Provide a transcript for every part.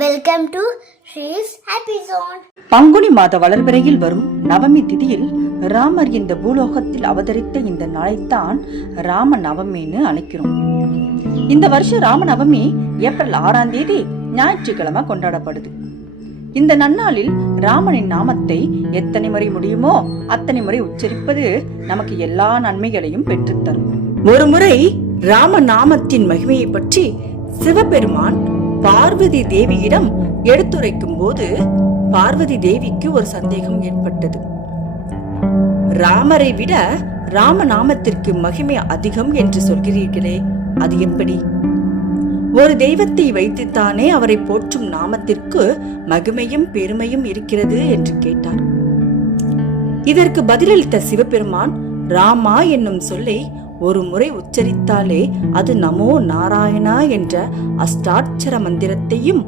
Welcome to ஸ்ரீஸ் happy zone. பங்குனி மாத வளர்பிறையில் வரும் நவமி திதியில் ராமர் இந்த பூலோகத்தில் அவதரித்த இந்த நாளைத்தான் ராம நவமின்னு அழைக்கிறோம். இந்த வருஷம் ராம நவமி ஏப்ரல் 6ஆம் தேதி ஞாயிற்றுக்கிழமை கொண்டாடப்படுது. இந்த நன்னாளில் ராமனின் நாமத்தை எத்தனை முறை முடியுமோ அத்தனை முறை உச்சரிப்பது நமக்கு எல்லா நன்மைகளையும் பெற்றுத்தரும். ஒரு முறை ராம நாமத்தின் மகிமையை பற்றி சிவபெருமான் பார்வதி தேவியிடம் எடுத்துரைக்கும் போது பார்வதி தேவிக்கு ஒரு சந்தேகம் ஏற்பட்டது. ராமரை விட ராமநாமத்திற்கு மகிமை அதிகம் என்று சொல்கிறீர்களே, அது எப்படி? ஒரு தெய்வத்தை வைத்துத்தானே அவரை போற்றும் நாமத்திற்கு மகிமையும் பெருமையும் இருக்கிறது என்று கேட்டார். இதற்கு பதிலளித்த சிவபெருமான், ராமா என்னும் சொல்லை ஒரு முறை உச்சரித்தாலே அது நமோ நாராயணா என்ற அஷ்டாட்சர மந்திரத்தையும்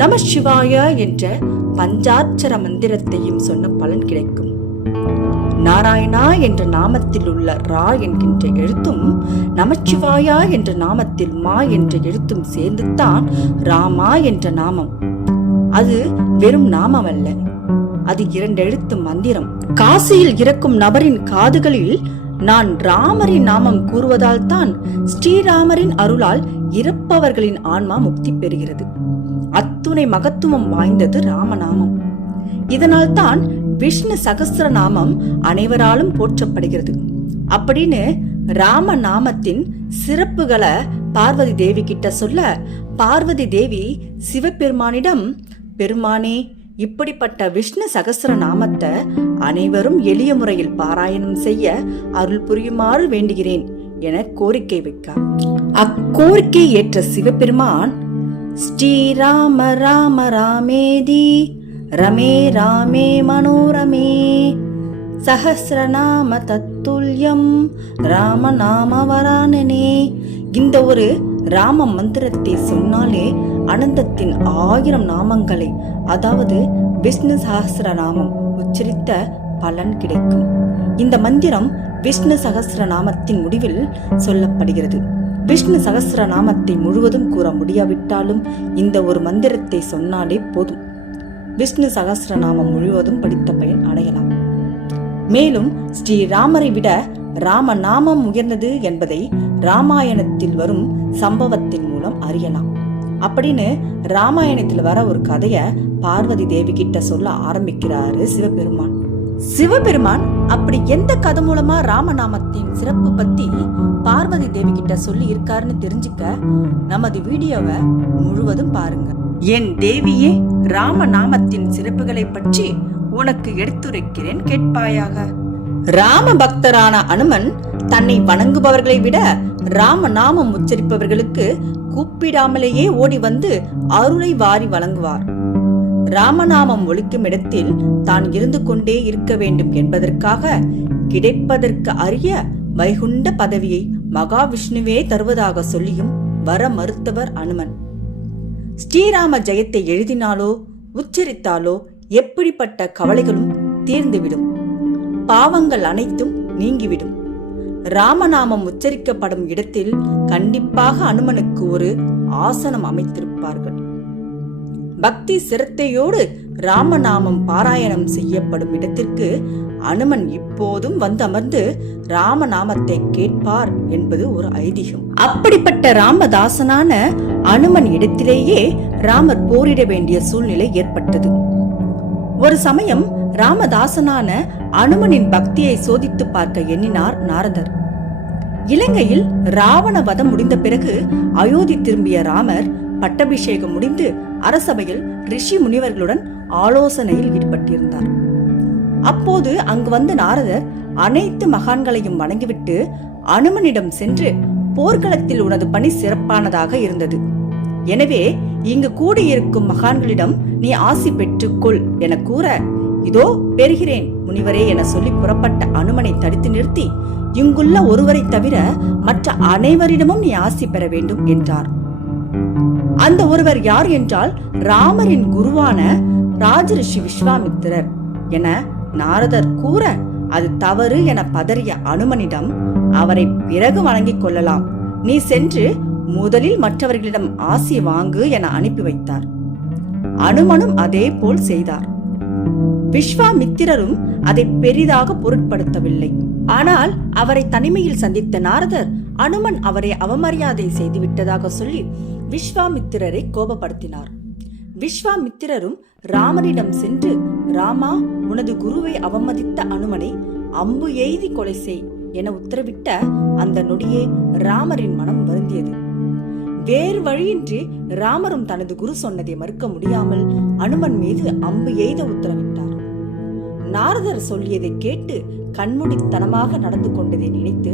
நம சிவாய என்ற பஞ்சாட்சர மந்திரத்தையும் சொன்ன பலன் கிடைக்கும். நாராயணா என்ற நாமத்தில் உள்ள ரா என்கின்ற எழுத்தும் நமச்சிவாயா என்ற நாமத்தில் மா என்ற எழுத்தும் சேர்ந்துதான் ராமா என்ற நாமம். அது வெறும் நாமம் அல்ல, அது 2 எழுத்து மந்திரம். காசியில் இறக்கும் நபரின் காதுகளில் நான் ராமரின் நாமம் கூறுவதால் தான் ஸ்ரீராமரின் அருளால் இறப்பவர்களின் ஆன்மா முக்தி பெறுகிறது. அத்துணை மகத்துவம் வாய்ந்தது ராமநாமம். இதனால் தான் விஷ்ணு சகஸ்ர நாமம் அனைவராலும் போற்றப்படுகிறது. அப்படின்னு ராம நாமத்தின் சிறப்புகளை பார்வதி தேவி கிட்ட சொல்ல, பார்வதி தேவி சிவபெருமானிடம், பெருமானே, இப்படிப்பட்ட விஷ்ணு சகஸ்ர நாமத்தை அனைவரும் எளிய முறையில் பாராயணம் செய்ய அருள் புரியுமாறு வேண்டுகிறேன் என கோரிக்கை வைத்தார். அக்கோரிக்கை ஏற்ற சிவபெருமான், ஸ்ரீராம ராம ராமேதி ரமே ராமே மனோரமே சஹஸ்ரநாம தத்துல்யம் ராம நாம வரானனே, இந்த ஒரு ராம மந்திரத்தை சொன்னாலே அனந்தத்தின் 1000 நாமங்களை, அதாவது விஷ்ணு சஹஸ்ர நாமம் உச்சரித்த பலன் கிடைக்கும். இந்த மந்திரம் விஷ்ணு சகஸ்ர நாமத்தின் முடிவில் சொல்லப்படுகிறது. விஷ்ணு சகஸ்ர நாமத்தை முழுவதும் கூற முடியாவிட்டாலும் இந்த ஒரு மந்திரத்தை சொன்னாலே போதும், விஷ்ணு சகஸ்ர நாமம் முழுவதும் படித்த பயன் அடையலாம். மேலும் ஸ்ரீராமரை விட ராம நாமம் உயர்ந்தது என்பதை ராமாயணத்தில் வரும் சம்பவத்தின் மூலம் அறியலாம். அப்படின்னு ராமாயணத்தில் வர ஒரு கதைய பார்வதி தேவி கிட்ட சொல்ல ஆரம்பிக்கிறாரு சிவபெருமான். சிவபெருமான் அப்படி எந்த கதை மூலமா ராமநாமத்தின் சிறப்பு பத்தி பார்வதி தேவி கிட்ட சொல்லி இருக்காருன்னு தெரிஞ்சுக்க நமது வீடியோவை முழுவதும் பாருங்க. என் தேவியே, ராமநாமத்தின் சிறப்புகளை பற்றி உனக்கு எடுத்துரைக்கிறேன், கேட்பாயாக. ராம பக்தரான அனுமன் தன்னை வணங்குபவர்களை விட ராம நாமம் உச்சரிப்பவர்களுக்கு கூப்பிடாமலேயே ஓடி வந்து அருளை வாரி வழங்குவார். ராமநாமம் ஒலிக்கும் இடத்தில் தான் இருந்து கொண்டே இருக்க வேண்டும் என்பதற்காக கிடைப்பதற்கு அரிய வைகுண்ட பதவியை மகாவிஷ்ணுவே தருவதாக சொல்லியும் வர மறுத்தவர் அனுமன். ஸ்ரீராம ஜெயத்தை எழுதினாலோ உச்சரித்தாலோ எப்படிப்பட்ட கவலைகளும் தீர்ந்துவிடும், பாவங்கள் அனைத்தும் நீங்கிவிடும். ராமநாமம் உச்சரிக்கப்படும் இடத்தில் கண்டிப்பாக அனுமனுக்கு ஒரு ஆசனம் அமைத்திருப்பார்கள். பக்தி சிரத்தையோடு ராமநாமம் பாராயணம் செய்யப்படும் இடத்திற்கு அனுமன் இப்போதும் வந்து அமர்ந்து ராமநாமத்தை கேட்பார் என்பது ஒரு ஐதீகம். அப்படிப்பட்ட ராமதாசனான அனுமன் இடத்திலேயே ராமர் போரிட வேண்டிய சூழ்நிலை ஏற்பட்டது. ஒரு சமயம் ராமதாசனான அனுமனின் பக்தியை சோதித்து பார்க்க எண்ணினார் நாரதர். இலங்கையில் ராவண வதம் முடிந்த பிறகு அயோத்தி திரும்பிய ராமர் பட்டாபிஷேகம் முடிந்து அரசபையில் ரிஷி முனிவர்களுடன் ஆலோசனையில் ஈடுபட்டிருந்தார். அப்போது அங்கு வந்த நாரதர் அனைத்து மகான்களையும் வணங்கிவிட்டு அனுமனிடம் சென்று, போர்க்களத்தில் உனது பணி சிறப்பானதாக இருந்தது, எனவே இங்கு கூடியிருக்கும் மகான்களிடம் நீ ஆசி பெற்றுக்கொள் என கூற, இதோ பெறுகிறேன் முனிவரே என சொல்லி புறப்பட்ட அனுமனை தடுத்து நிறுத்தி, இங்குள்ள ஒருவரை தவிர மற்ற அனைவரிடமும் நீ ஆசி பெற வேண்டும் என்றார். அந்த ஒருவர் யார் என்றால் ராமரின் குருவான ராஜரிஷி விஸ்வாமித்திரர் என நாரதர் கூற, அது தவறு என பதறிய அனுமனிடம், அவரை பிறகு வணங்கிக் கொள்ளலாம், நீ சென்று முதலில் மற்றவர்களிடம் ஆசி வாங்கு என அனுப்பி வைத்தார். அனுமனும் அதே போல் செய்தார். விஸ்வாமித்திரரும் அதை பெரிதாக பொருட்படுத்தவில்லை. ஆனால் அவரை தனிமையில் சந்தித்த நாரதர் அனுமன் அவரை அவமரியாதை செய்து விட்டதாக சொல்லி விஸ்வாமித்திரரை கோபப்படுத்தினார். விஸ்வாமித்திரரும் ராமனிடம் சென்று, ராமா, உனது குருவை அவமதித்த அனுமனை அம்பு எய்தி கொலை செய் என உத்தரவிட்ட அந்த நொடியே ராமரின் மனம் வருந்தியது. வேறு வழியின்றி ராமரும் தனது குரு சொன்னதை மறுக்க முடியாமல் அனுமன் மீது அம்பு எய்த உத்தரவிட்டார். நாரதர் சொல்லியதை கேட்டு கண்மூடித்தனமாக நடந்து கொண்டதை நினைத்து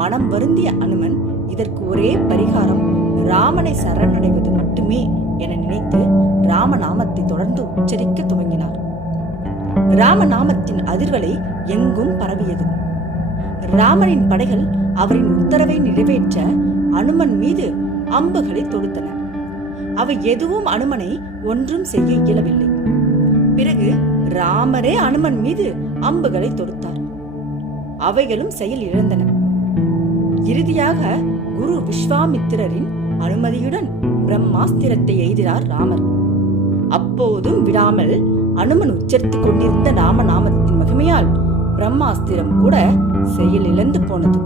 மனம் வருந்திய அனுமன் இதற்கு ஒரே பரிகாரம் ராமனை சரணடைவது மட்டுமே என நினைத்து ராமநாமத்தை தொடர்ந்து உச்சரிக்க துவங்கினார். ராமநாமத்தின் அதிர்வலை எங்கும் பரவியது. ராமனின் படைகள் அவரின் உத்தரவை நிறைவேற்ற அனுமன் மீது அம்புகளை தொடுத்தன. அவை எதுவும் அனுமனை ஒன்றும் செய்ய இயலவில்லை. பிறகு ராமரே அனுமன் மீது அம்புகளை தொடுத்தார். அவைகளும் செயல் இழந்தன. இறுதியாக குரு விஸ்வாமித்திரரின் அனுமதியுடன் பிரம்மாஸ்திரத்தை எய்தினார் ராமர். அப்போதும் விடாமல் அனுமன் உச்சரித்துக் கொண்டிருந்த ராமநாமத்தின் மகிமையால் பிரம்மாஸ்திரம் கூட செயல் இழந்து போனது.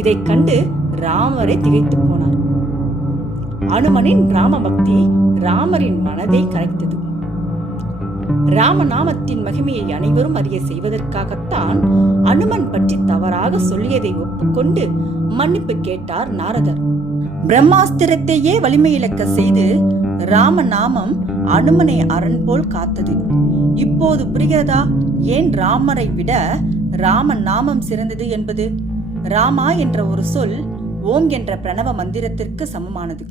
இதை கண்டு ராமரே திகைத்து போனார். அனுமனின் ராம பக்தி ராமரின் மனதை கரைத்தது. ராமநாமத்தின் மகிமையை அனைவரும் அறிய செய்வதற்காகத்தான் அனுமன் பற்றி தவறாக சொல்லியதை ஒப்புக்கொண்டு மன்னிப்பு கேட்டார் நாரதர். பிரம்மாஸ்திரத்தையே வலிமை இழக்க செய்து ராமநாமம் அனுமனை அரண் போல் காத்தது. இப்போது புரிகிறதா ஏன் ராமரை விட ராமன் நாமம் சிறந்தது என்பது? ராமா என்ற ஒரு சொல் ஓம் என்ற பிரணவ மந்திரத்திற்கு சமமானது.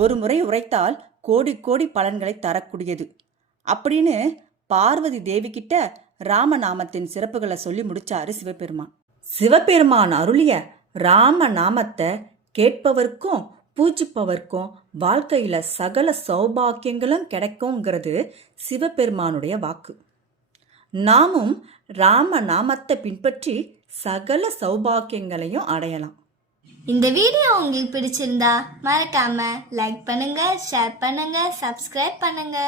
ஒரு முறை உரைத்தால் கோடி கோடி பலன்களை தரக்கூடியது அப்படின்னு பார்வதி தேவி கிட்ட ராமநாமத்தின் சிறப்புகளை சொல்லி முடிச்சாரு சிவபெருமான். சிவபெருமான் அருளிய ராம நாமத்தை கேட்பவர்க்கும் பூஜிப்பவர்க்கும் வாழ்க்கையில சகல சௌபாக்கியங்களும் கிடைக்கும்ங்கிறது சிவபெருமானுடைய வாக்கு. நாமும் ராம நாமத்தை பின்பற்றி சகல சௌபாக்கியங்களையும் அடையலாம். இந்த வீடியோ உங்களுக்கு பிடிச்சிருந்தா மறக்காம லைக் பண்ணுங்க, ஷேர் பண்ணுங்க, சப்ஸ்கிரைப் பண்ணுங்க.